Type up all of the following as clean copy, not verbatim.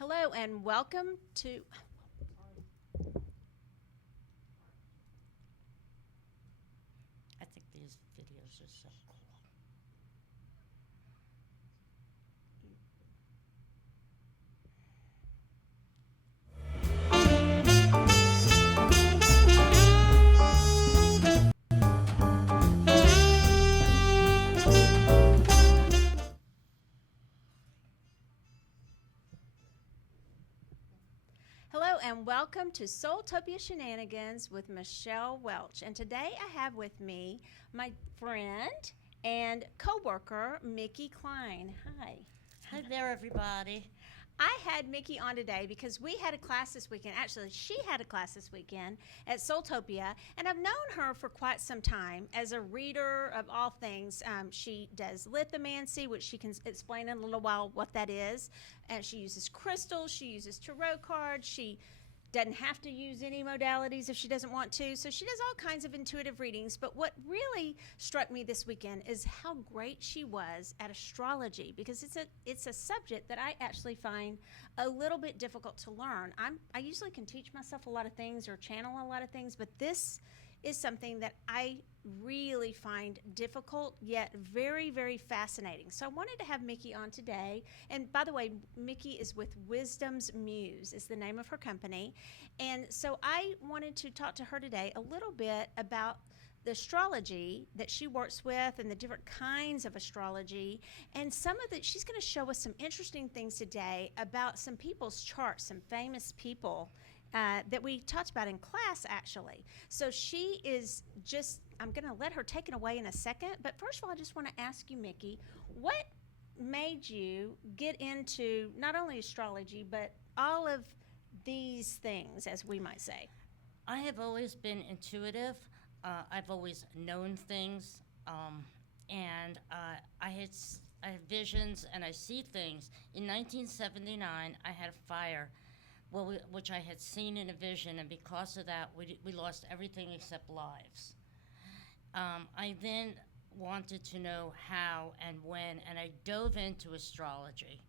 Hello and welcome to. I think these videos are so cool. Hello and welcome to SoulTopia Shenanigans with Michelle Welch. And today I have with me my friend and co-worker, Micki Klein. Hi. Hi there, everybody. I had Micki on today because we had a class this weekend. Actually, she had a class this weekend at SoulTopia, and I've known her for quite some time as a reader of all things. She does lithomancy, which she can explain in a little while what that is. And she uses crystals, she uses tarot cards, she doesn't have to use any modalities if she doesn't want to. So she does all kinds of intuitive readings. But what really struck me this weekend is how great she was at astrology, because it's a subject that I actually find a little bit difficult to learn. I usually can teach myself a lot of things or channel a lot of things, but this is something that I really find difficult yet very, very fascinating. So I wanted to have Micki on today. And by the way, Micki is with Wisdom's Muse is the name of her company. And so I wanted to talk to her today a little bit about the astrology that she works with and the different kinds of astrology, and some of the, she's going to show us some interesting things today about some people's charts, some famous people that we talked about in class, actually. So she is just, I'm going to let her take it away in a second. But first of all, I just want to ask you, Micki, what made you get into not only astrology, but all of these things, as we might say? I have always been intuitive. I've always known things, and I have visions and I see things. In 1979, I had a fire. Which I had seen in a vision, and because of that, we lost everything except lives. I then wanted to know how and when, and I dove into astrology.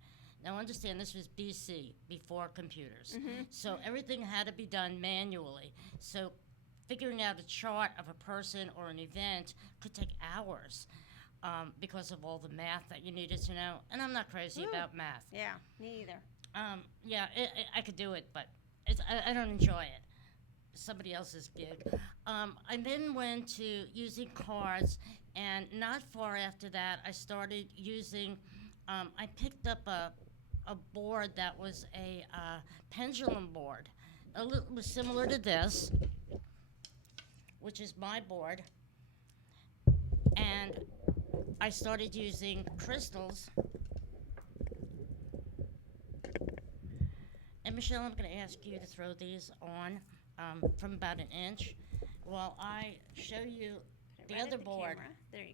Now understand, this was BC, before computers. Mm-hmm. So everything had to be done manually. So figuring out a chart of a person or an event could take hours. Because of all the math that you needed to know. And I'm not crazy about math. Yeah, me either. I could do it, but I don't enjoy it. Somebody else's gig. I then went to using cards, and not far after that, I started using, I picked up a board that was a pendulum board. It was similar to this, which is my board. And I started using crystals. And Michelle, I'm going to ask you to throw these on from about an inch while I show you the other board. Camera. There you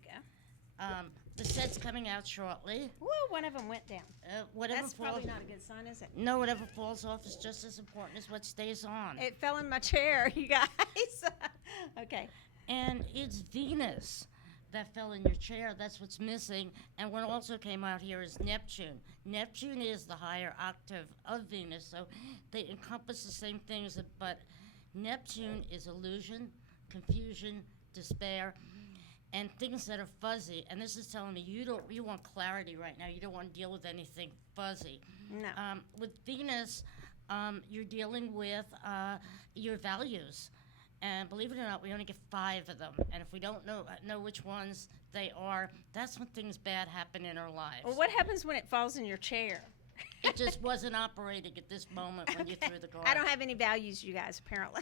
go. The set's coming out shortly. Woo, one of them went down. That's probably not a good sign, is it? No, whatever falls off is just as important as what stays on. It fell in my chair, you guys. Okay. And it's Venus that fell in your chair. That's what's missing. And what also came out here is Neptune. Neptune is the higher octave of Venus, so they encompass the same things, but Neptune is illusion, confusion, despair, and things that are fuzzy. And this is telling me you want clarity right now. You don't want to deal with anything fuzzy. No. With Venus, you're dealing with your values. And believe it or not, we only get 5 of them. And if we don't know which ones they are, that's when things bad happen in our lives. Well, what happens when it falls in your chair? It just wasn't operating at this moment when you threw the card. I don't have any values, you guys, apparently.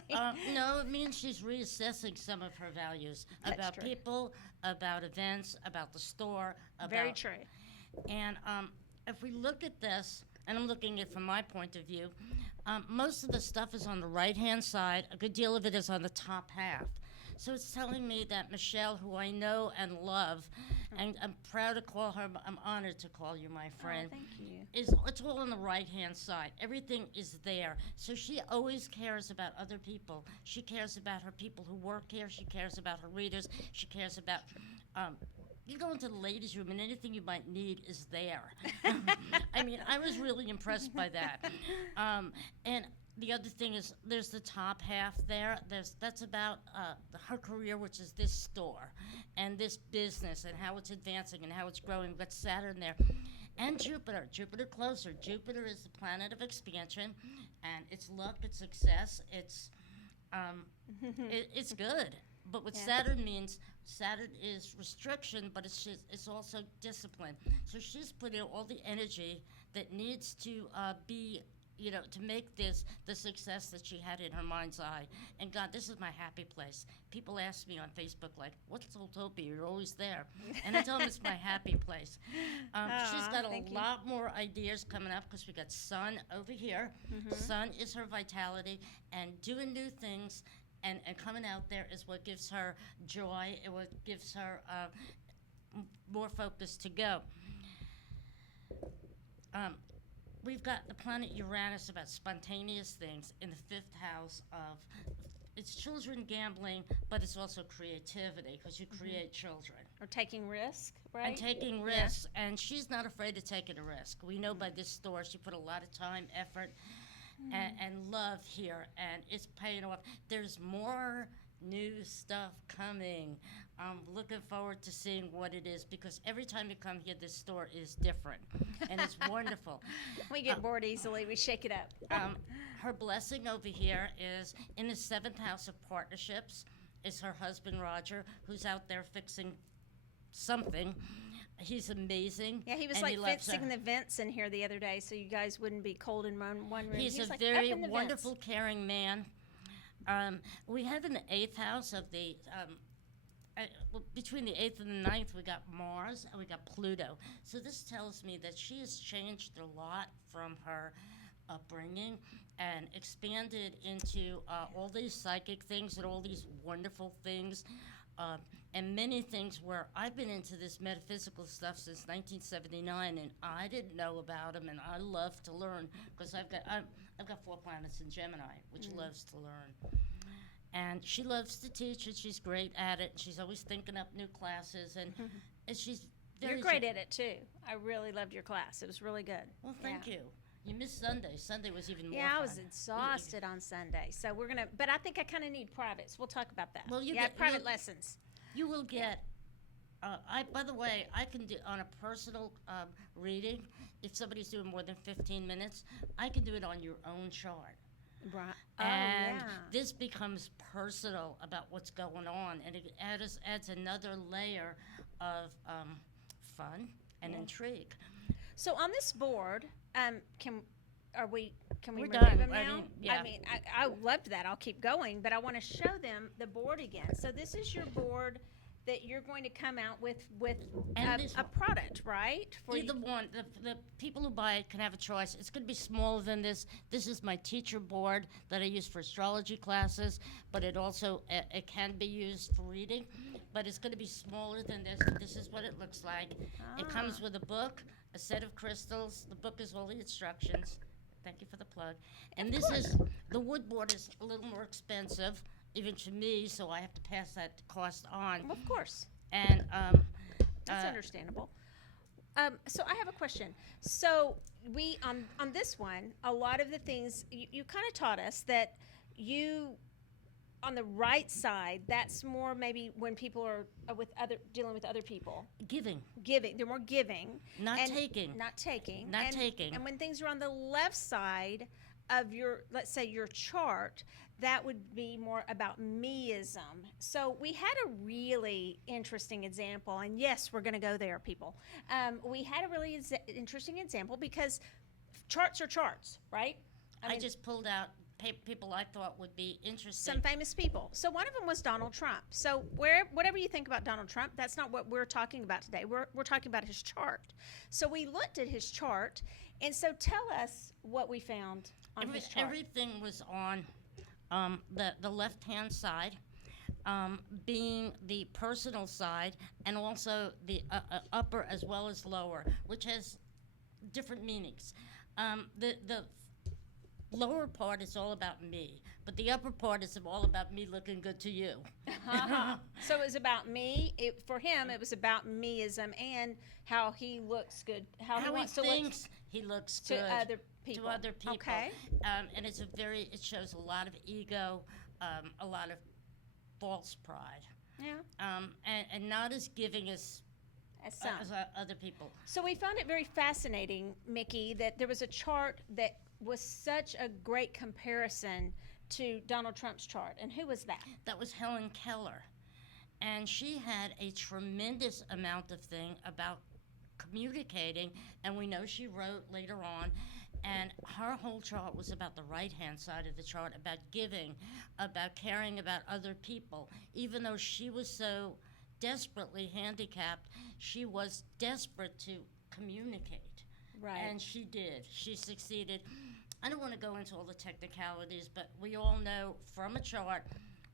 No, it means she's reassessing some of her values about true. people, about events, about the store. Very true. And if we look at this, and I'm looking at it from my point of view, most of the stuff is on the right-hand side. A good deal of it is on the top half. So it's telling me that Michelle, who I know and love, and I'm proud to call her, I'm honored to call you my friend. Oh, thank you. It's all on the right-hand side. Everything is there. So she always cares about other people. She cares about her people who work here. She cares about her readers. She cares about you go into the ladies' room and anything you might need is there. I mean, I was really impressed by that. And the other thing is, there's the top half there. That's about her career, which is this store and this business and how it's advancing and how it's growing. We've got Saturn there. And Jupiter. Jupiter closer. Jupiter is the planet of expansion, and it's luck, it's success, it's good. But what Saturn means, Saturn is restriction, but it's also discipline. So she's putting all the energy that needs to be, to make this the success that she had in her mind's eye. And God, this is my happy place. People ask me on Facebook, like, what's SoulTopia? You're always there. And I tell them it's my happy place. She's got a lot more ideas coming up because we got Sun over here. Sun is her vitality, and doing new things and coming out there is what gives her joy and what gives her more focus to go. We've got the planet Uranus about spontaneous things in the 5th house of, it's children gambling, but it's also creativity because you create children. Or taking risk, right? And taking risks, and she's not afraid to take a risk. We know by this store she put a lot of time, effort, and love here, and it's paying off. There's more new stuff coming. I'm looking forward to seeing what it is because every time you come here, this store is different, and it's wonderful. We get bored easily. We shake it up. Her blessing over here is in the 7th house of partnerships. Is her husband Roger, who's out there fixing something. He's amazing. Yeah, he was like fixing the vents in here the other day, so you guys wouldn't be cold in one room. He's a like, very wonderful, caring man. We have in the 8th house of the, between the 8th and the 9th, we got Mars and we got Pluto. So this tells me that she has changed a lot from her upbringing and expanded into all these psychic things and all these wonderful things. And many things where I've been into this metaphysical stuff since 1979, and I didn't know about them, and I love to learn because I've got 4 planets in Gemini, which loves to learn. And she loves to teach, and she's great at it. And she's always thinking up new classes, and she's very. You're great at it too. I really loved your class. It was really good. Well, thank you. You missed Sunday. Sunday was even more fun. I was exhausted on Sunday, so we're gonna. But I think I kind of need privates. We'll talk about that. Well, you get private lessons. You will get. By the way, I can do on a personal reading. If somebody's doing more than 15 minutes, I can do it on your own chart. Right. And this becomes personal about what's going on, and it adds another layer of fun and intrigue. So on this board, can we We're remove done. them now? I mean, yeah. I loved that. I'll keep going, but I want to show them the board again. So this is your board that you're going to come out with a product, right? Either one. The people who buy it can have a choice. It's going to be smaller than this. This is my teacher board that I use for astrology classes, but it also it can be used for reading. But it's going to be smaller than this. This is what it looks like. It comes with a book, a set of crystals. The book is all the instructions. Thank you for the plug. And this is, the wood board is a little more expensive, even to me, so I have to pass that cost on. Of course. And that's understandable. So I have a question. So we on this one, a lot of the things you kind of taught us that you on the right side, that's more maybe when people are dealing with other people. Giving. They're more giving. Not taking. And when things are on the left side of your, let's say your chart, that would be more about meism. So we had a really interesting example, and yes, we're going to go there, people. We had a really interesting example because charts are charts, right? I just pulled out people I thought would be interesting. Some famous people. So one of them was Donald Trump. So whatever you think about Donald Trump, that's not what we're talking about today. We're talking about his chart. So we looked at his chart, and so tell us what we found on his chart. Everything was on the left-hand side, being the personal side, and also the upper as well as lower, which has different meanings. The lower part is all about me, but the upper part is all about me looking good to you. So it was about me. For him, it was about meism and how he looks good, how he wants to look. he looks To good other people. to other people. Okay. And it shows a lot of ego, a lot of false pride, Yeah. and not as giving As some. as other people. So we found it very fascinating, Micki, that there was a chart that was such a great comparison to Donald Trump's chart. And who was that? That was Helen Keller, and she had a tremendous amount of thing about communicating, and we know she wrote later on, and her whole chart was about the right-hand side of the chart, about giving, about caring about other people. Even though she was so desperately handicapped, she was desperate to communicate. Right. And she did. She succeeded. I don't want to go into all the technicalities, but we all know from a chart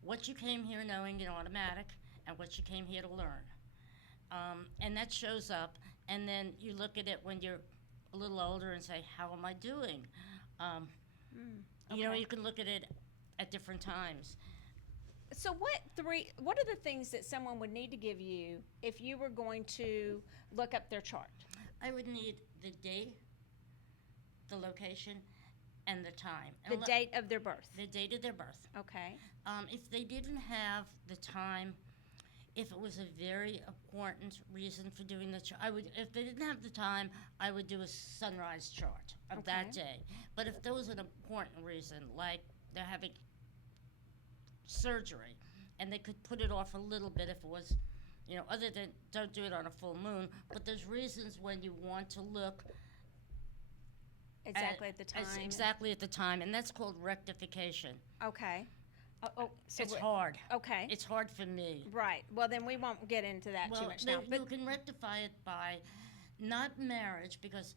what you came here knowing in automatic and what you came here to learn. And that shows up, and then you look at it when you're a little older and say, how am I doing? You know, Okay. you can look at it at different times. So what are the things that someone would need to give you if you were going to look up their chart? I would need the date, the location, and the time. The date of their birth. The date of their birth. Okay. If they didn't have the time, if it was a very important reason for doing the chart, if they didn't have the time, I would do a sunrise chart of that Okay. day. But if there was an important reason, like they're having surgery, and they could put it off a little bit if it was, you know, other than don't do it on a full moon, but there's reasons when you want to look Exactly at the time. exactly at the time, and that's called rectification. Okay. So It's hard. Okay. It's hard for me. Right. Well, then we won't get into that too much now. You can rectify it by not marriage, because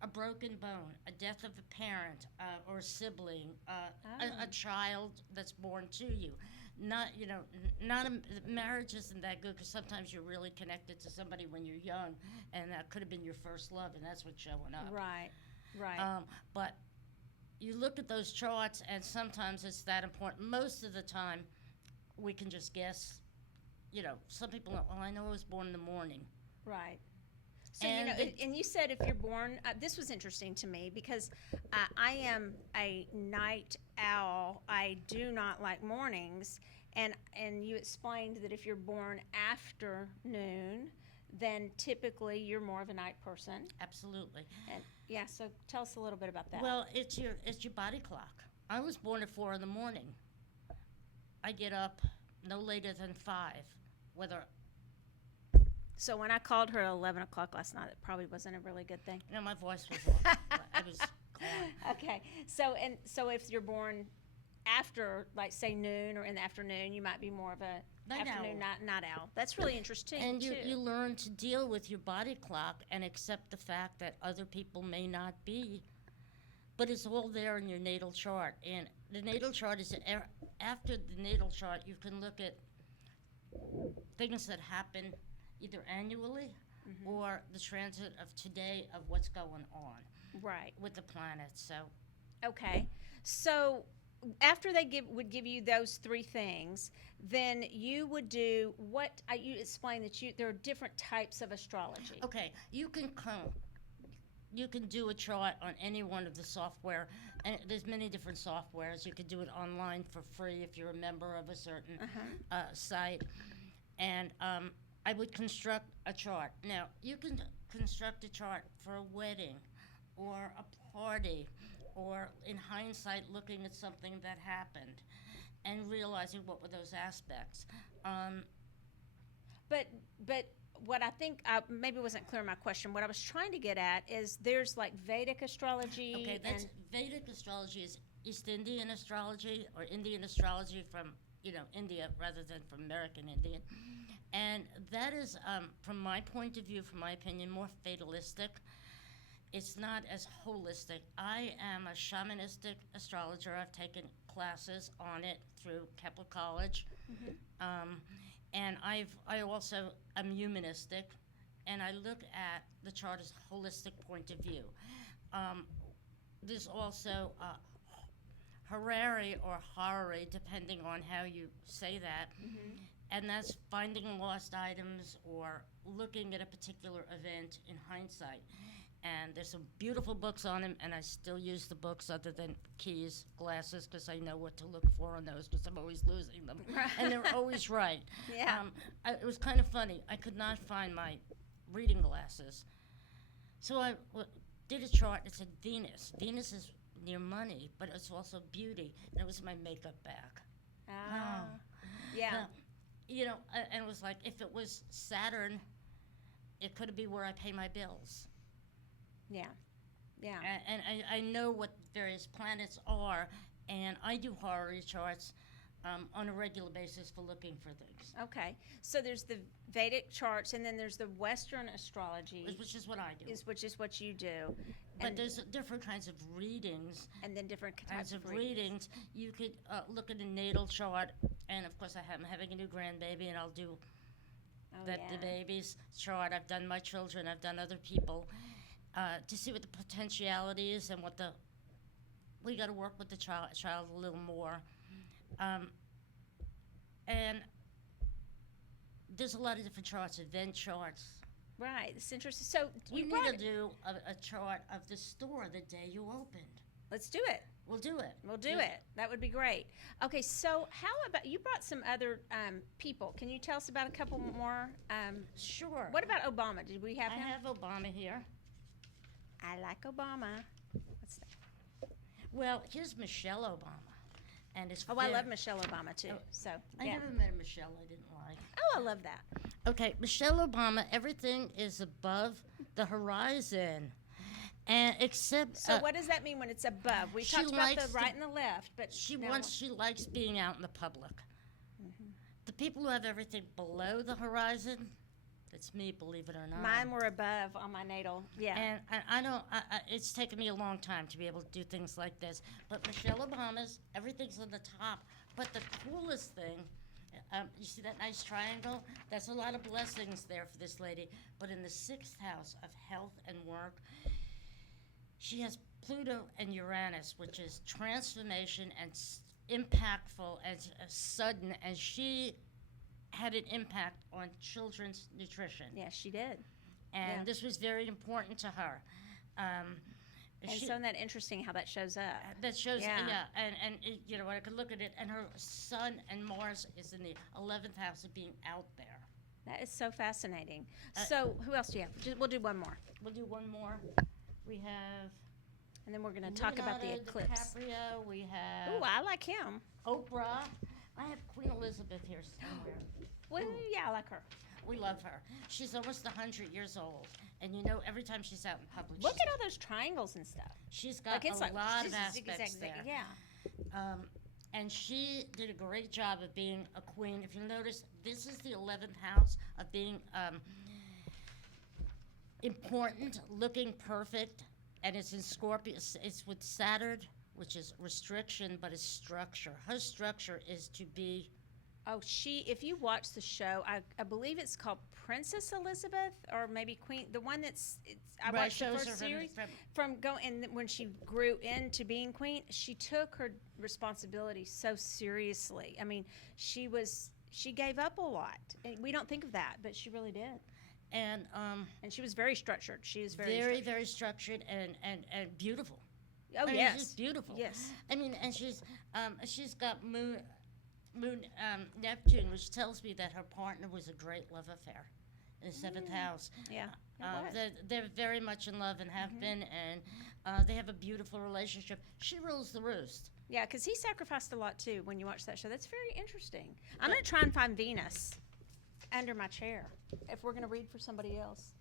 a broken bone, a death of a parent or a sibling, a child that's born to you. Not, you know, marriage isn't that good, because sometimes you're really connected to somebody when you're young, and that could have been your first love, and that's what's showing up. Right. Right. But you look at those charts, and sometimes it's that important. Most of the time, we can just guess. You know, some people know, well, I know I was born in the morning. Right. So, And and you said if you're born, this was interesting to me because I am a night owl. I do not like mornings. And you explained that if you're born after noon, then typically you're more of a night person. Absolutely. And yeah, so tell us a little bit about that. Well, it's your body clock. I was born at 4 in the morning. I get up no later than 5, whether. So when I called her at 11 o'clock last night, it probably wasn't a really good thing. No, my voice was off. I was gone. Okay. So if you're born after, like, say, noon or in the afternoon, you might be more of a Night afternoon owl. night owl. That's really interesting, And too. you learn to deal with your body clock and accept the fact that other people may not be, but it's all there in your natal chart. And the natal chart is, after the natal chart, you can look at things that happen either annually or the transit of today of what's going on Right. with the planet. So Okay. So after they would give you those three things, then you would do what you explained that there are different types of astrology. okay, you can do a chart on any one of the software, and there's many different softwares. You can do it online for free if you're a member of a certain site, and I would construct a chart. Now, you can construct a chart for a wedding or a party, or in hindsight looking at something that happened and realizing what were those aspects. But what I think maybe wasn't clear in my question, what I was trying to get at is there's like Vedic astrology. Okay, that's and Vedic astrology is East Indian astrology, or Indian astrology from, India rather than from American Indian. And that is, from my point of view, from my opinion, more fatalistic. It's not as holistic. I am a shamanistic astrologer. I've taken classes on it through Kepler College. And I also am humanistic, and I look at the chart as a holistic point of view. There's also Harari or Harari, depending on how you say that, and that's finding lost items or looking at a particular event in hindsight. and there's some beautiful books on him, and I still use the books other than keys, glasses, because I know what to look for on those, because I'm always losing them, and they're always right. Yeah. It was kind of funny. I could not find my reading glasses, so I did a chart. It said Venus. Venus is near money, but it's also beauty, and it was my makeup bag. Ah. Yeah. Now, and it was like, if it was Saturn, it could be where I pay my bills. Yeah. Yeah. And I know what various planets are, and I do horary charts on a regular basis for looking for things, Okay. So there's the Vedic charts, and then there's the Western astrology, which is what I do. which is what you do. But And, there's different kinds of readings. and then different types of readings. You could look at a natal chart, and of course I'm having a new grandbaby, and I'll do Oh, the yeah. baby's chart. I've done my children. I've done other people to see what the potentiality is and we got to work with the child a little more. And there's a lot of different charts, event charts. Right. It's interesting. So We you need brought to it. do a chart of the store the day you opened. Let's do it. We'll do it. We'll do Yeah. it. That would be great. Okay. So how about you brought some other people? Can you tell us about a couple more? Sure. What about Obama? Did we have I him? have Obama here. I like Obama. What's that? Well, here's Michelle Obama. And it's Oh, I love Michelle Obama too. Oh, So I yeah. never met a Michelle I didn't like. Oh, I love that. Okay, Michelle Obama, everything is above the horizon. And except So what does that mean when it's above? We she talked about the likes right and the left, but she no. she likes being out in the public. The people who have everything below the horizon, that's me, believe it or not. Mine were above on my natal. Yeah. And I don't, it's taken me a long time to be able to do things like this. But Michelle Obama's, everything's on the top. But the coolest thing, you see that nice triangle? That's a lot of blessings there for this lady. But in the 6th house of health and work, she has Pluto and Uranus, which is transformation and impactful and sudden. And she had an impact on children's nutrition. Yeah, she did. And Yeah. this was very important to her. And so isn't that interesting how that shows up? That shows, Yeah. and it, I could look at it, and her Sun and Mars is in the 11th house of being out there. That is so fascinating. So who else do you have? We'll do one more, We'll do one more. We have and then we're going to talk about the Leonardo eclipse. DiCaprio. We have Ooh, I like him. Oprah. I have Queen Elizabeth here somewhere. Well, yeah, I like her. We love her. She's almost 100 years old, and every time she's out in public, Look at all those triangles and stuff. she's got It's a lot of zig, aspects zig, there. Yeah. And she did a great job of being a queen. If you notice, this is the 11th house of being important, looking perfect, and it's in Scorpio. It's with Saturn, which is restriction, but it's structure. Her structure is to be. Oh, if you watch the show, I believe it's called Princess Elizabeth, or maybe Queen, the one I Right, watched the shows first her series. from- And when she grew into being queen, she took her responsibility so seriously. I mean, she gave up a lot. And we don't think of that, but she really did. And she was very structured. She is very, very, structured. very structured and beautiful. Oh, I mean, yes. she's beautiful. Yes. I mean, and she's got moon Neptune, which tells me that her partner was a great love affair in the 7th house. Yeah. it was. They're very much in love and have been, and they have a beautiful relationship. She rules the roost. Yeah, because he sacrificed a lot too when you watch that show. That's very interesting. I'm going to try and find Venus under my chair if we're going to read for somebody else.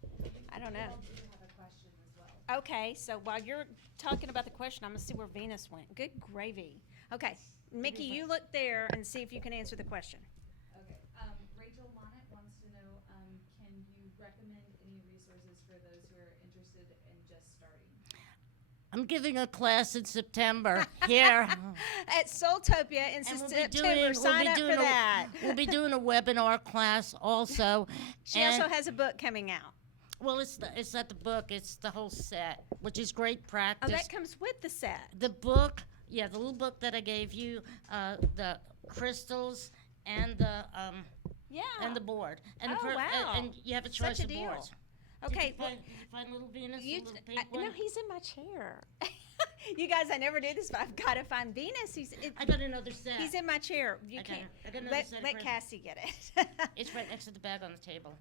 I don't know. I do have a question as well. Okay, so while you're talking about the question, I'm going to see where Venus went. Good gravy. Okay, Micki, you look there and see if you can answer the question. Okay. Rachel Monnet wants to know, can you recommend any resources for those who are interested in just starting? I'm giving a class in September here. At SoulTopia in And September, sign up for that. We'll be doing a webinar class also. She also has a book coming out. Well, it's not the book; it's the whole set, which is great Oh, practice. that comes with the set. The book, the little book that I gave you, the crystals and the Yeah. and the board. And Oh, wow. and you have a choice Such a of deal. boards. Okay. Did you find little Venus, the little pink one? No, he's in my chair. You guys, I never do this, but I've got to find Venus. I got another set. He's in my chair. You can't. I got another set. Let Cassie get it. It's right next to the bag on the table.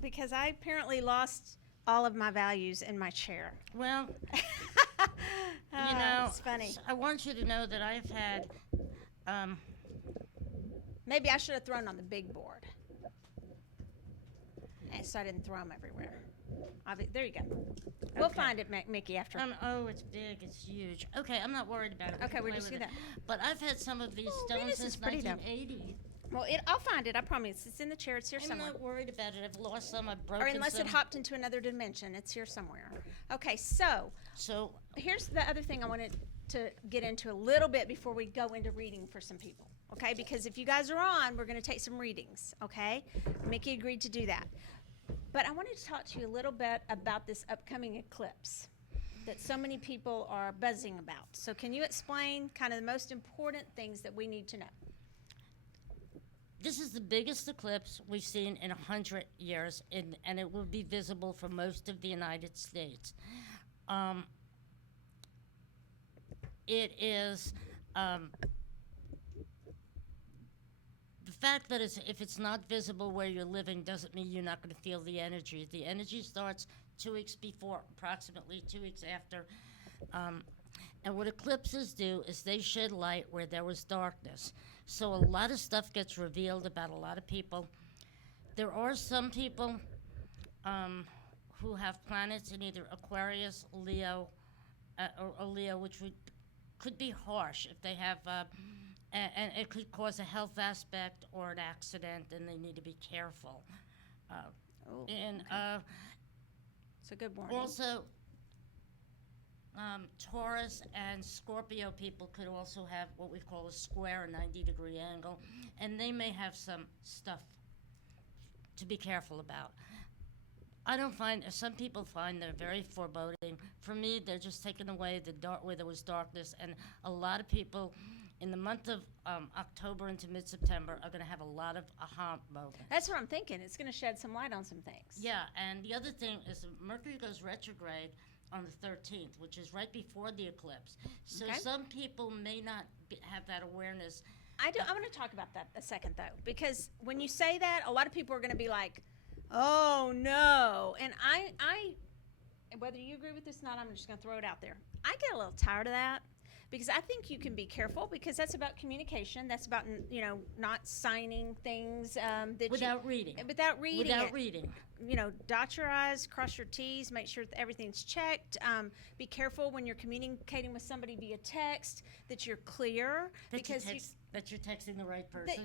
Because I apparently lost all of my values in my chair. Well, you know, it's funny. I want you to know that I've had. Maybe I should have thrown on the big board. And so I didn't throw them everywhere. There you go. We'll find it, Micki, after. Oh, it's big. It's huge. Okay, I'm not worried about it. Okay, we're just going gonna. But I've had some of these stones Venus since is pretty, though. 1980. Well, I'll find it. I promise. It's in the chair. It's here I'm somewhere. not worried about it. I've lost some. I've broken Or unless some. it hopped into another dimension. It's here somewhere. Okay, so here's the other thing I wanted to get into a little bit before we go into reading for some people. Okay, because if you guys are on, we're going to take some readings. Okay, Micki agreed to do that. But I wanted to talk to you a little bit about this upcoming eclipse that so many people are buzzing about. So can you explain kind of the most important things that we need to know? This is the biggest eclipse we've seen in 100 years, and it will be visible for most of the United States. It is the fact that if it's not visible where you're living doesn't mean you're not going to feel the energy. The energy starts 2 weeks before, approximately 2 weeks after. And what eclipses do is they shed light where there was darkness. So a lot of stuff gets revealed about a lot of people. There are some people who have planets in either Aquarius, Leo, or Leo, which could be harsh if they have, and it could cause a health aspect or an accident, and they need to be careful. It's a good warning. Also, Taurus and Scorpio people could also have what we call a square, a 90-degree angle, and they may have some stuff to be careful about. Some people find they're very foreboding. For me, they're just taking away where there was darkness, and a lot of people in the month of October into mid-September are going to have a lot of aha moments. That's what I'm thinking. It's going to shed some light on some things. Yeah, and the other thing is Mercury goes retrograde on the 13th, which is right before the eclipse. So some people may not have that awareness. I'm going to talk about that a second, though, because when you say that, a lot of people are going to be like, oh, no. And I, whether you agree with this or not, I'm just going to throw it out there. I get a little tired of that. Because I think you can be careful, because that's about communication. That's about, not signing things without reading. Without reading. Without reading. Dot your I's, cross your T's, make sure that everything's checked. Be careful when you're communicating with somebody via text that you're clear. That you're texting the right person.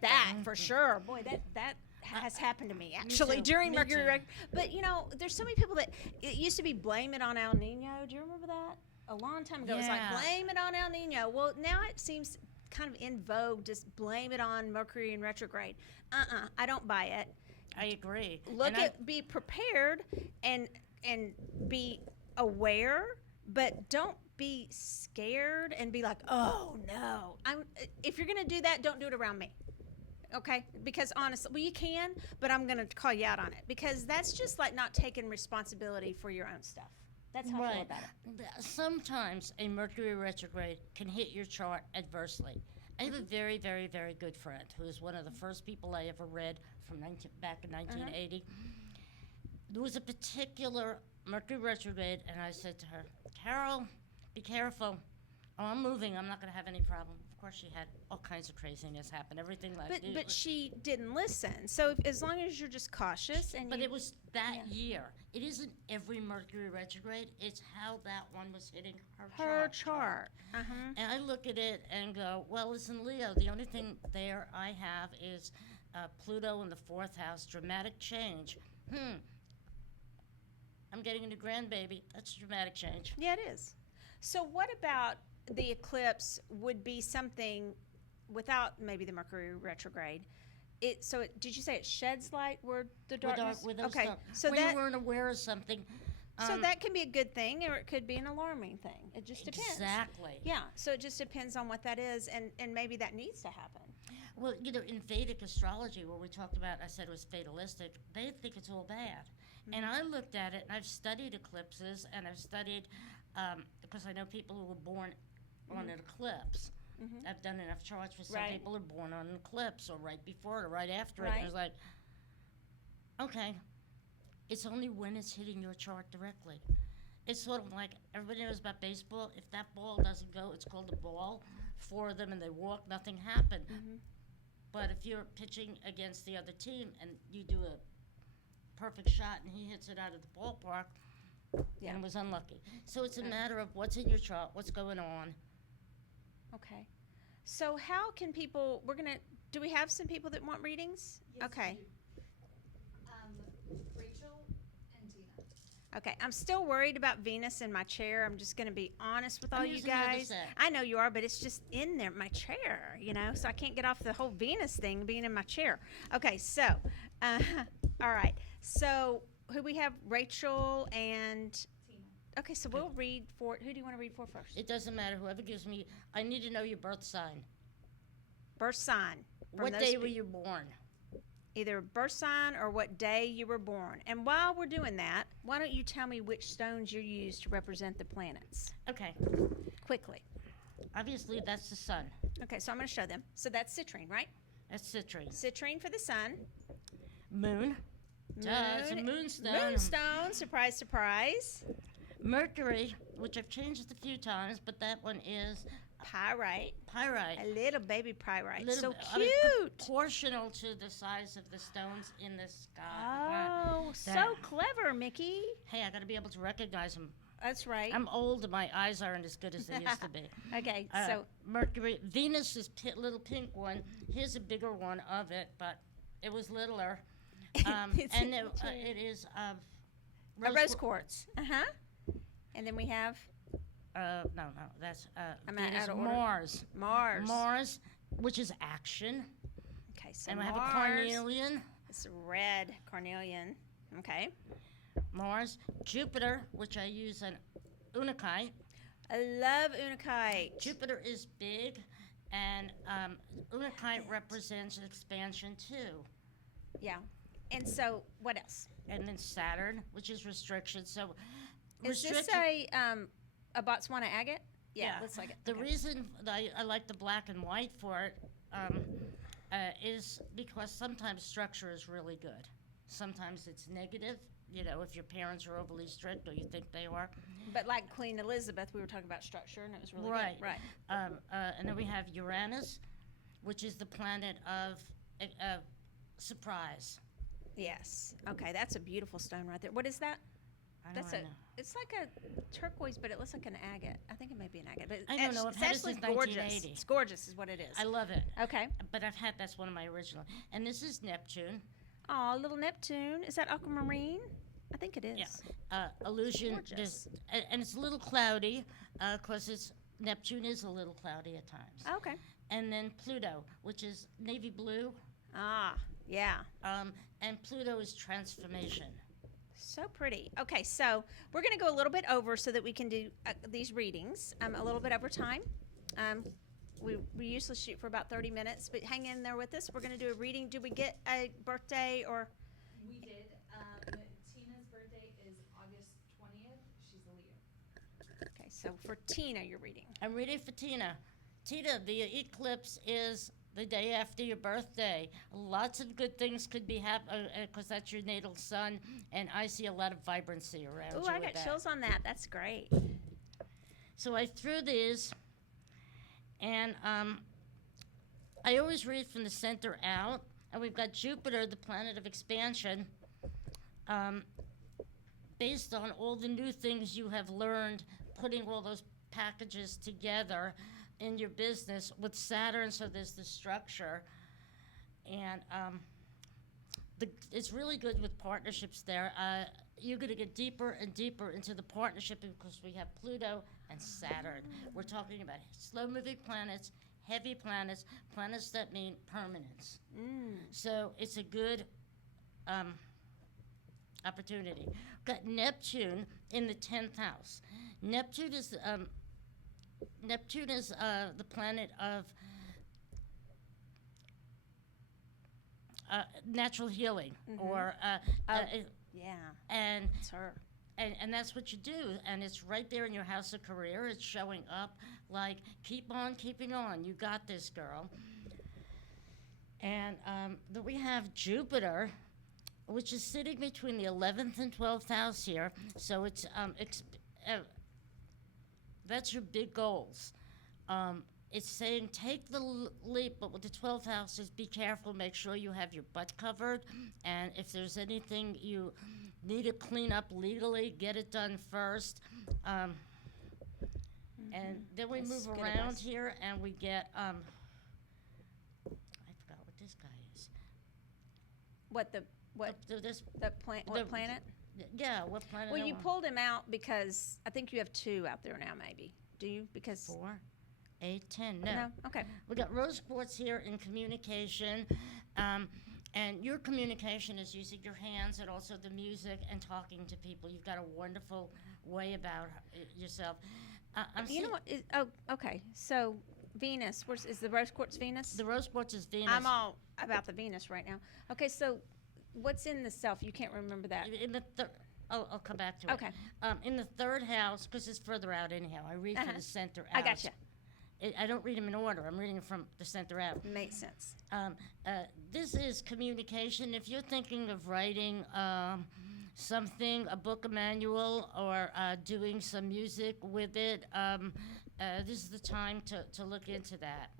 That for sure. Boy, that has happened to me actually during Mercury. But there's so many people that it used to be blame it on El Nino. Do you remember that? A long time ago, it was like, blame it on El Nino. Well, now it seems kind of in vogue, just blame it on Mercury in retrograde. I don't buy it. I agree. Be prepared and be aware, but don't be scared and be like, oh, no. If you're going to do that, don't do it around me. Okay? Because honestly, you can, but I'm going to call you out on it, because that's just like not taking responsibility for your own stuff. That's how I feel about it. Sometimes a Mercury retrograde can hit your chart adversely. I have a very, very, very good friend who is one of the first people I ever read from back in 1980. There was a particular Mercury retrograde, and I said to her, Carol, be careful. Oh, I'm moving. I'm not going to have any problem. Of course, she had all kinds of craziness happen, everything like that. But she didn't listen. So as long as you're just cautious. But it was that year. It isn't every Mercury retrograde. It's how that one was hitting her chart. And I look at it and go, well, it's in Leo. The only thing there I have is Pluto in the 4th house, dramatic change. I'm getting a new grandbaby. That's a dramatic change. Yeah, it is. So what about the eclipse would be something without maybe the Mercury retrograde? Did you say it sheds light where the darkness? Okay, so when you weren't aware of something. So that can be a good thing, or it could be an alarming thing. It just depends. Exactly. Yeah. So it just depends on what that is, and maybe that needs to happen. Well, in Vedic astrology, where we talked about, I said it was fatalistic, they think it's all bad. And I looked at it, and I've studied eclipses, and I've studied, because I know people who were born on an eclipse. I've done enough charts for some Right. people who are born on an eclipse, or right before it, or right after it. Right. And I was like, okay, it's only when it's hitting your chart directly. It's sort of like everybody knows about baseball. If that ball doesn't go, it's called a ball. Four of them, and they walk, nothing happened. But if you're pitching against the other team and you do a perfect shot and he hits it out of the ballpark, Yeah. and was unlucky. So it's a Right. matter of what's in your chart, what's going on. Okay. So how can people, do we have some people that want readings? Yes, Okay. we do. Rachel and Tina. Okay, I'm still worried about Venus in my chair. I'm just going to be honest with all I'm you using the other guys. set. I know you are, but it's just in there, my chair, so I can't get off the whole Venus thing being in my chair. Okay, so, all right. So, who we have? Rachel and, Tina. okay, so we'll read for, who do you want to read for first? It doesn't matter, whoever gives me, I need to know your birth sign. Birth sign. from What those day were pe- you born? Either birth sign or what day you were born. And while we're doing that, why don't you tell me which stones you use to represent the planets? Okay, Quickly. obviously that's the sun. Okay, so I'm going to show them. So that's citrine, right? That's citrine. Citrine for the sun. Moon. Duh, it's a moonstone. Moonstone. Surprise, surprise. Mercury, which I've changed a few times, but that one is Pyrite. pyrite. A little baby pyrite. Little So bit- I mean, cute. proportional to the size of the stones in the sky. Oh, so That- clever, Micki. Hey, I got to be able to recognize them. That's right. I'm old and my eyes aren't as good as they used to be. Okay, So so Mercury, Venus is little pink one. Here's a bigger one of it, but it was littler. It's And in the chair. it is a rose quartz. Uh-huh. And then we have no, that's I'm Venus. out of order. Mars. Mars. Mars, which is action. Okay, so And we have Mars. a carnelian. It's red carnelian. Okay. Mars, Jupiter, which I use an unakite. I love unakite. Jupiter is big, and unakite represents expansion too. Yeah. And so, what else? And then Saturn, which is restriction. So, Is this restriction- a Botswana agate? Yeah, Yeah. looks like it. The Okay. reason that I like the black and white for it is because sometimes structure is really good. Sometimes it's negative. If your parents are overly strict or you think they are. But like Queen Elizabeth, we were talking about structure, and it was really Right. good. Right. And then we have Uranus, which is the planet of surprise. Yes. Okay, that's a beautiful stone right there. What is that? I That's don't know. It's like a turquoise, but it looks like an agate. I think it may be an agate, but I don't know. I've it's had it actually since gorgeous. 1980. It's gorgeous, is what it is. I love it. Okay. But that's one of my original. And this is Neptune. Oh, little Neptune. Is that aquamarine? I think it is. Yeah. Illusion. Gorgeous. And it's a little cloudy because Neptune is a little cloudy at times. Okay. And then Pluto, which is navy blue. Ah, yeah. And Pluto is transformation. So pretty. Okay, so we're going to go a little bit over so that we can do these readings a little bit over time. We usually shoot for about 30 minutes, but hang in there with us. We're going to do a reading. Do we get a birthday or? We did. Tina's birthday is August 20th. She's a Leo. Okay, so for Tina, you're reading. I'm reading for Tina. Tina, the eclipse is the day after your birthday. Lots of good things could be happening because that's your natal sun, and I see a lot of vibrancy around Oh, you I with got that. chills on that. That's great. So I threw these, and I always read from the center out. And we've got Jupiter, the planet of expansion, based on all the new things you have learned, putting all those packages together in your business with Saturn. So there's the structure, and it's really good with partnerships there. You're going to get deeper and deeper into the partnership because we have Pluto and Saturn. We're talking about slow-moving planets, heavy planets, planets that mean permanence. So it's a good opportunity. Got Neptune in the 10th house. Neptune is the planet of natural healing, or Yeah, and it's her. and that's what you do, and it's right there in your house of career. It's showing up like, keep on keeping on. You got this, girl. And then we have Jupiter, which is sitting between the 11th and 12th house here. So it's that's your big goals. It's saying take the leap, but with the 12th house, just be careful. Make sure you have your butt covered, and if there's anything you need to clean up legally, get it done first. And then we That's move good around advice. here, and we get I forgot what this guy is. What This what planet? Yeah, what planet? Well, am you I? pulled him out because I think you have 2 out there now. Maybe do you? Because 4, 8, 10. No. no. Okay. We got rose quartz here in communication, and your communication is using your hands and also the music and talking to people. You've got a wonderful way about yourself. You know what? Okay. So Venus. Is the rose quartz Venus? The rose quartz is Venus. I'm all about the Venus right now. Okay. So what's in the self? You can't remember that. In the I'll come back to Okay. it. In the 3rd house, because it's further out anyhow. I read from the center out. I gotcha. I don't read them in order. I'm reading from the center out. Makes sense. This is communication. If you're thinking of writing something, a book, a manual, or doing some music with it, this is the time to look into that.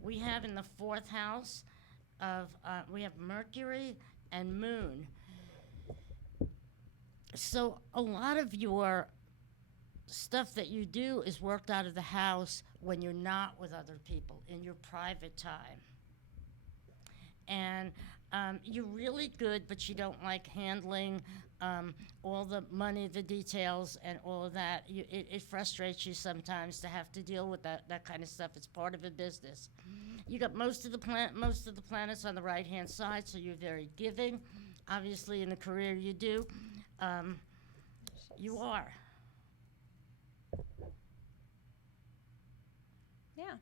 We have in the 4th house we have Mercury and Moon. So a lot of your stuff that you do is worked out of the house when you're not with other people, in your private time. And you're really good, but you don't like handling all the money, the details, and all of that. It frustrates you sometimes to have to deal with that kind of stuff. It's part of a business. You got most of the planets on the right-hand side, so you're very giving. Obviously, in the career you do, you are. Yeah.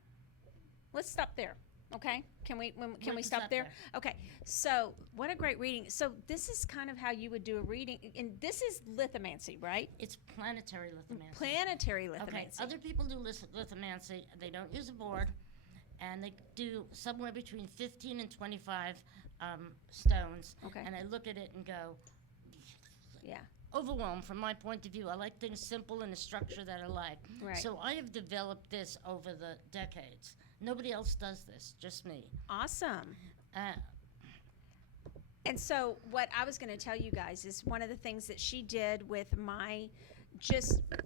Let's stop there. Okay. Can we can stop stop there? there. Okay. So what a great reading. So this is kind of how you would do a reading, and this is lithomancy, right? It's planetary lithomancy. Planetary lithomancy. Okay, other people do lithomancy. They don't use a board, and they do somewhere between 15 and 25 stones. Okay. And I look at it and go, Yeah. overwhelmed from my point of view. I like things simple in a structure that I like. Right. So I have developed this over the decades. Nobody else does this, just me. Awesome. Uh, And so what I was going to tell you guys is one of the things that she did with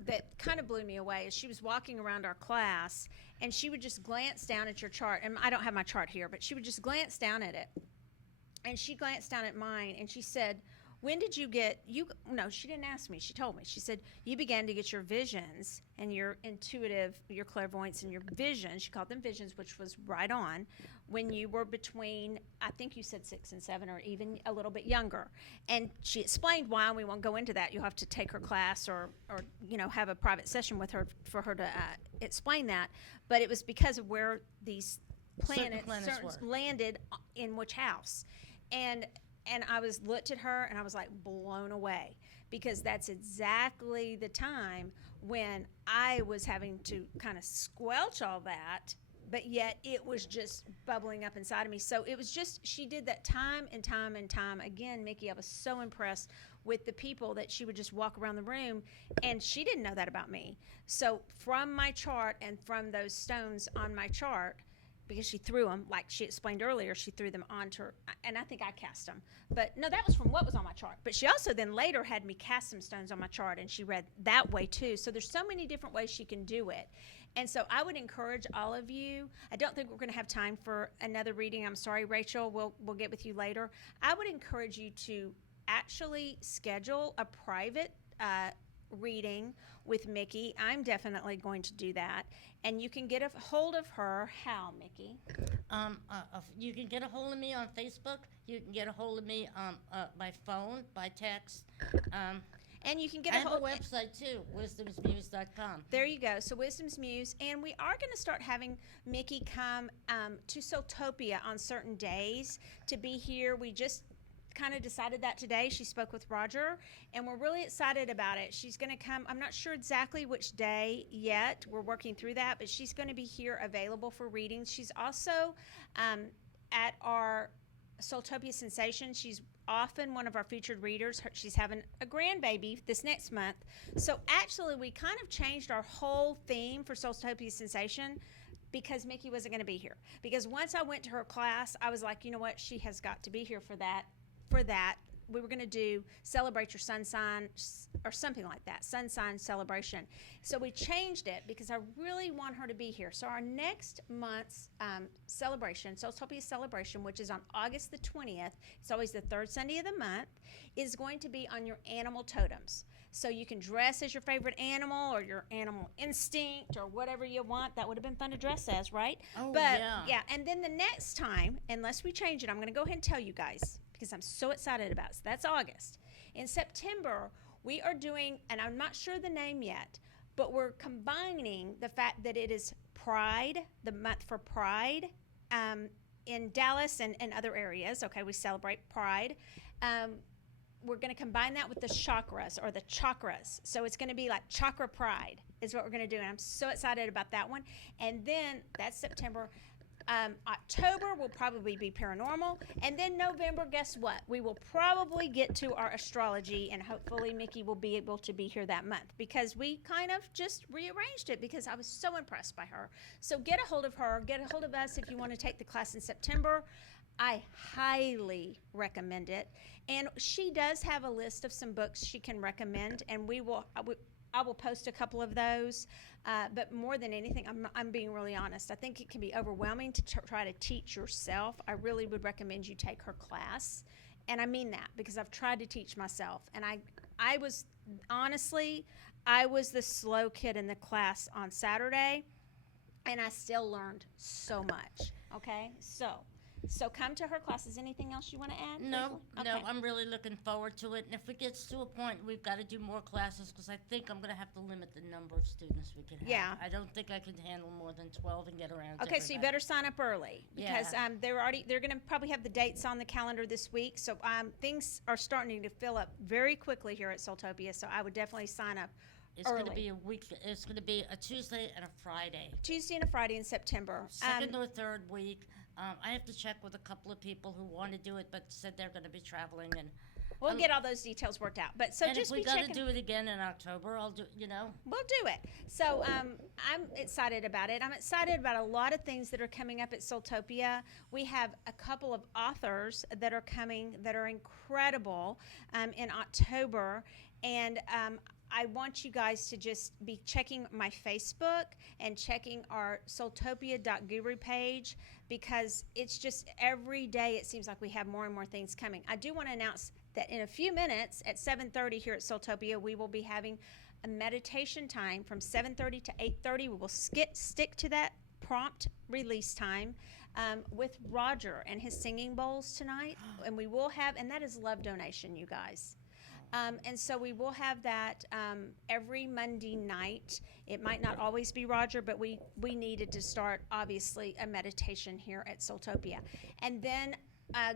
that kind of blew me away is she was walking around our class and she would just glance down at your chart. And I don't have my chart here, but she would just glance down at it. And she glanced down at mine and she said, when did you no, she didn't ask me. She told me. She said, you began to get your visions and your intuitive, your clairvoyance and your visions. She called them visions, which was right on, when you were between, I think you said 6 and 7 or even a little bit younger. And she explained why, and we won't go into that. You'll have to take her class or have a private session with her for her to explain that. But it was because of where these planets landed in which house. And I looked at her and I was like blown away, because that's exactly the time when I was having to kind of squelch all that, but yet it was just bubbling up inside of me. So it was just, she did that time and time and time again. Micki, I was so impressed with the people that she would just walk around the room, and she didn't know that about me. So from my chart and from those stones on my chart, because she threw them, like she explained earlier, she threw them onto her, and I think I cast them. But no, that was from what was on my chart. But she also then later had me cast some stones on my chart, and she read that way too. So there's so many different ways she can do it. And so I would encourage all of you, I don't think we're going to have time for another reading. I'm sorry, Rachel, we'll get with you later. I would encourage you to actually schedule a private reading with Micki. I'm definitely going to do that. And you can get a hold of her. How, Micki? You can get a hold of me on Facebook. You can get a hold of me by phone, by text. And you can get I a have a hold. website too, wisdomsmuse.com. There you go. So Wisdom's Muse, and we are going to start having Micki come to SoulTopia on certain days to be here. We just kind of decided that today. She spoke with Roger, and we're really excited about it. She's going to come. I'm not sure exactly which day yet. We're working through that, but she's going to be here available for readings. She's also at our SoulTopia Sensation. She's often one of our featured readers. She's having a grandbaby this next month. So actually, we kind of changed our whole theme for SoulTopia Sensation because Micki wasn't going to be here. Because once I went to her class, I was like, you know what? She has got to be here for that. We were going to do Celebrate Your Sun Sign or something like that, Sun Sign Celebration. So we changed it because I really want her to be here. So our next month's celebration, SoulTopia Celebration, which is on August the 20th, it's always the third Sunday of the month, is going to be on your animal totems. So you can dress as your favorite animal or your animal instinct or whatever you want. That would have been fun to dress as, right? Oh, But yeah. and then the next time, unless we change it, I'm going to go ahead and tell you guys because I'm so excited about it. So that's August. In September, we are doing, and I'm not sure the name yet, but we're combining the fact that it is Pride, the month for Pride, in Dallas and other areas. Okay, we celebrate Pride. We're going to combine that with the chakras or the chakras. So it's going to be like Chakra Pride is what we're going to do. And I'm so excited about that one. And then that's September. October will probably be paranormal. And then November, guess what? We will probably get to our astrology, and hopefully Micki will be able to be here that month because we kind of just rearranged it because I was so impressed by her. So get a hold of her. Get a hold of us if you want to take the class in September. I highly recommend it. And she does have a list of some books she can recommend, and I will post a couple of those. But more than anything, I'm being really honest. I think it can be overwhelming to try to teach yourself. I really would recommend you take her class. And I mean that because I've tried to teach myself. And I was, honestly, I was the slow kid in the class on Saturday, and I still learned so much. Okay? So come to her classes. Anything else you want to add? No, briefly? no, Okay. I'm really looking forward to it. And if it gets to a point, we've got to do more classes because I think I'm going to have to limit the number of students we can have. Yeah. I don't think I can handle more than 12 and get around to Okay, so you everybody. better sign up early because Yeah. they're going to probably have the dates on the calendar this week. So things are starting to fill up very quickly here at SoulTopia. So I would definitely sign up It's going to early. be a week. It's going to be a Tuesday and a Friday. Tuesday and a Friday in September. Second or third week. I have to check with a couple of people who want to do it, but said they're going to be traveling. And We'll get all those details worked out. But so and just if we be got to checking. do it again in October, I'll do. We'll do it. So I'm excited about it. I'm excited about a lot of things that are coming up at SoulTopia. We have a couple of authors that are coming that are incredible in October. And I want you guys to just be checking my Facebook and checking our soultopia.guru page because it's just every day it seems like we have more and more things coming. I do want to announce that in a few minutes at 7:30 here at SoulTopia, we will be having a meditation time from 7:30 to 8:30. We will stick to that prompt release time with Roger and his singing bowls tonight. And we will have, and that is love donation, you guys. And so we will have that every Monday night. It might not always be Roger, but we needed to start, obviously, a meditation here at SoulTopia. And then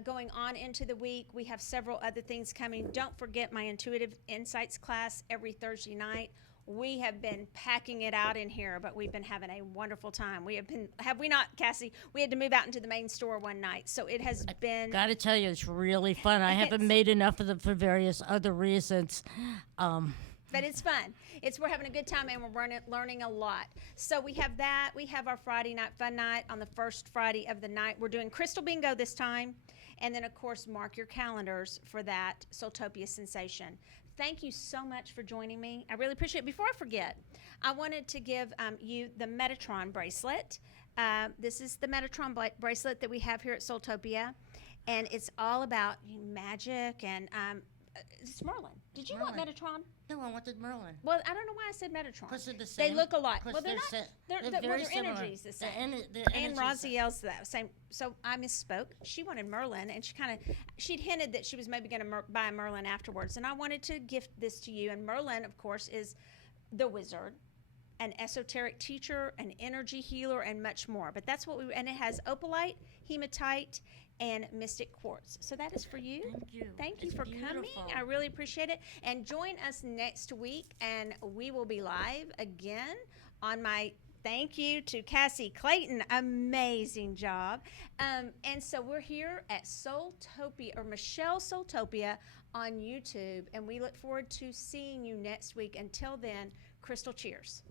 going on into the week, we have several other things coming. Don't forget my Intuitive Insights class every Thursday night. We have been packing it out in here, but we've been having a wonderful time. Have we not, Cassie? We had to move out into the main store one night, so it has been. Got to tell you, it's really fun. I haven't It's- made enough of them for various other reasons. But it's fun. We're having a good time and we're learning a lot. So we have that. We have our Friday night fun night on the first Friday of the night. We're doing Crystal Bingo this time. And then, of course, mark your calendars for that SoulTopia Sensation. Thank you so much for joining me. I really appreciate it. Before I forget, I wanted to give you the Metatron bracelet. This is the Metatron bracelet that we have here at SoulTopia. And it's all about magic and it's Merlin. Did you want Merlin. Metatron? No, I wanted Merlin. Well, I don't know why I said Metatron. Because they're the They same. look alike. 'Cause Well, they're not. They're very their similar. energy's the same. The And energy's the- Raziel's the same. So I misspoke. She wanted Merlin, and she'd hinted that she was maybe going to buy a Merlin afterwards. And I wanted to gift this to you. And Merlin, of course, is the wizard, an esoteric teacher, an energy healer, and much more. But that's what and it has opalite, hematite, and mystic quartz. So that is for you. Thank you. Thank you It's for coming. beautiful. I really appreciate it. And join us next week, and we will be live again on my. Thank you to Cassie Clayton. Amazing job. And so we're here at SoulTopia, or Michelle SoulTopia on YouTube, and we look forward to seeing you next week. Until then, crystal cheers.